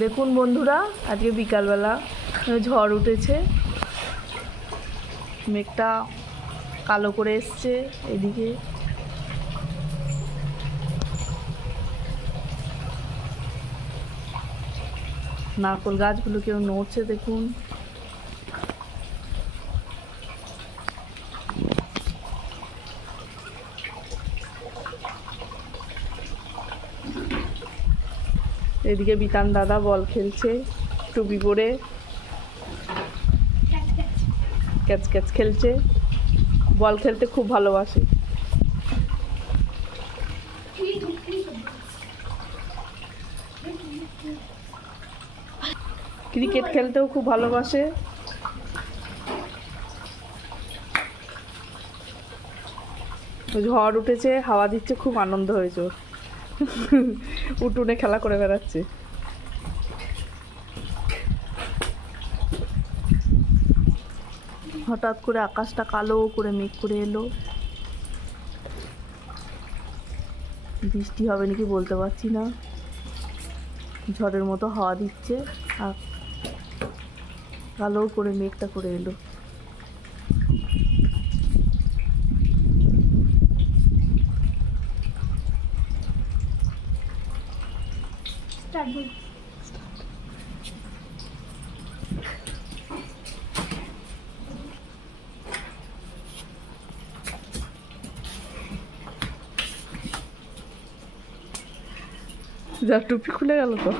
দেখুন বন্ধুরা, আজকে বিকালবেলা ঝড় উঠেছে, মেঘটা কালো করে এসছে এদিকে। নারকেল গাছগুলো কেউ নড়ছে দেখুন। এদিকে বিতান দাদা বল খেলছে টুপি পরে, ক্যাচ ক্যাচ খেলছে। বল খেলতে খুব ভালোবাসে। ক্রিকেট খেলতেও খুব ভালোবাসে। ঝড় উঠেছে, হাওয়া দিচ্ছে, খুব আনন্দ হয়েছে ওর। উঠোনে খেলা করে বেড়াচ্ছে। হঠাৎ করে আকাশটা কালো করে মেঘ করে এলো। বৃষ্টি হবে নাকি বলতে পারছি না, ঝড়ের মতো হাওয়া দিচ্ছে আর কালো করে মেঘটা করে এলো। যা টুপি খুলে গেল তো।